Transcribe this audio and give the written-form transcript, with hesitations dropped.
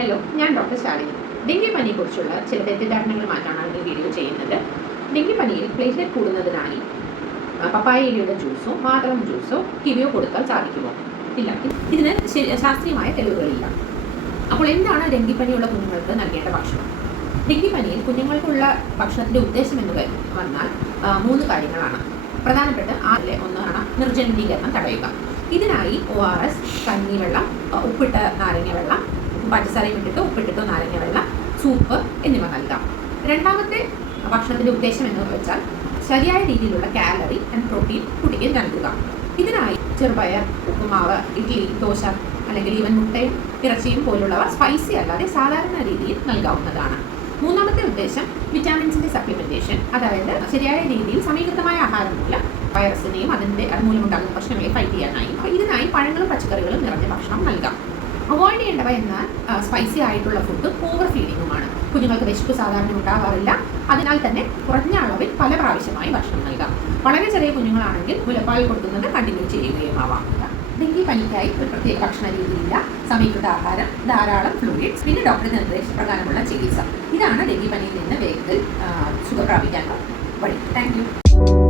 Hello, ഞാൻ doctor Shalini. ഡെങ്കിപ്പനിയെക്കുറിച്ചുള്ള ചില തെറ്റിദ്ധാരണകൾ മാറ്റാനാണ് ഈ വീഡിയോ ചെയ്യുന്നത്. ഡെങ്കിപ്പനിയിൽ പ്ലേറ്റ്ലെറ്റ് കൂടുന്നതിനായി പപ്പായ ഇലയുടെ ജ്യൂസോ മാതളം ജ്യൂസോ കിവിയോ കൊടുത്താൽ സാധിക്കുമോ? ഇല്ല, ഇതിന് ശാസ്ത്രീയമായ തെളിവുകളില്ല. അപ്പോൾ എന്താണ് ഡെങ്കിപ്പനിയുള്ള കുഞ്ഞുങ്ങൾക്ക് നൽകേണ്ട ഭക്ഷണം? ഡെങ്കിപ്പനിയിൽ കുഞ്ഞുങ്ങൾക്കുള്ള ഭക്ഷണത്തിൻ്റെ ഉദ്ദേശം എന്ന് വന്നാൽ 3 കാര്യങ്ങളാണ്. പ്രധാനപ്പെട്ട ഒന്നാണ് നിർജ്ജലീകരണം തടയുക. ഇതിനായി ORS, കഞ്ഞിവെള്ളം, ഉപ്പിട്ട നാരങ്ങ വെള്ളം, പഞ്ചസാരയും ഇട്ടിട്ടോ ഉപ്പിട്ടിട്ടോ നാരങ്ങ വെള്ളം, സൂപ്പ് എന്നിവ നൽകാം. രണ്ടാമത്തെ ഭക്ഷണത്തിൻ്റെ ഉദ്ദേശം എന്ന് വെച്ചാൽ ശരിയായ രീതിയിലുള്ള കാലറി ആൻഡ് പ്രോട്ടീൻ കുട്ടിക്ക് നൽകുക. ഇതിനായി ചെറുപയർ, ഉപ്പുമാവ്, ഇഡ്ഡലി, ദോശ അല്ലെങ്കിൽ ഈവൻ മുട്ടയും ഇറച്ചിയും പോലുള്ളവ സ്പൈസി അല്ലാതെ സാധാരണ രീതിയിൽ നൽകാവുന്നതാണ്. മൂന്നാമത്തെ ഉദ്ദേശം വിറ്റാമിൻസിൻ്റെ സപ്ലിമെൻറ്റേഷൻ, അതായത് ശരിയായ രീതിയിൽ സമീകൃതമായ ആഹാരം മൂലം വൈറസിനെയും അത് മൂലമുണ്ടാകുന്ന പ്രശ്നങ്ങളെ ഫൈറ്റ് ചെയ്യാനായി. ഇതിനായി പഴങ്ങളും പച്ചക്കറികളും നിറഞ്ഞ ഭക്ഷണം നൽകാം. അവോയ്ഡ് ചെയ്യേണ്ടവ എന്നാൽ സ്പൈസി ആയിട്ടുള്ള ഫുഡ്, ഓവർ ഫീഡിങ്ങുമാണ്. കുഞ്ഞുങ്ങൾക്ക് വിശപ്പ് സാധാരണ ഉണ്ടാകാറില്ല. അതിനാൽ തന്നെ കുറഞ്ഞ അളവിൽ പല പ്രാവശ്യമായി ഭക്ഷണം നൽകാം. വളരെ ചെറിയ കുഞ്ഞുങ്ങളാണെങ്കിൽ മുലപ്പാൽ കൊടുക്കുന്നത് കണ്ടിന്യൂ ചെയ്യുകയും ആവാം. ഡെങ്കിപ്പനിക്കായി ഒരു പ്രത്യേക ഭക്ഷണ രീതിയില്ല. സമീകൃത ആഹാരം, ധാരാളം ഫ്ലൂയിഡ്സ്, പിന്നെ ഡോക്ടറുടെ നിർദ്ദേശപ്രകാരമുള്ള ചികിത്സ. ഇതാണ് ഡെങ്കിപ്പനിയിൽ നിന്ന് വേഗത്തിൽ സുഖം പ്രാപിക്കാനുള്ള വഴി. Thank you.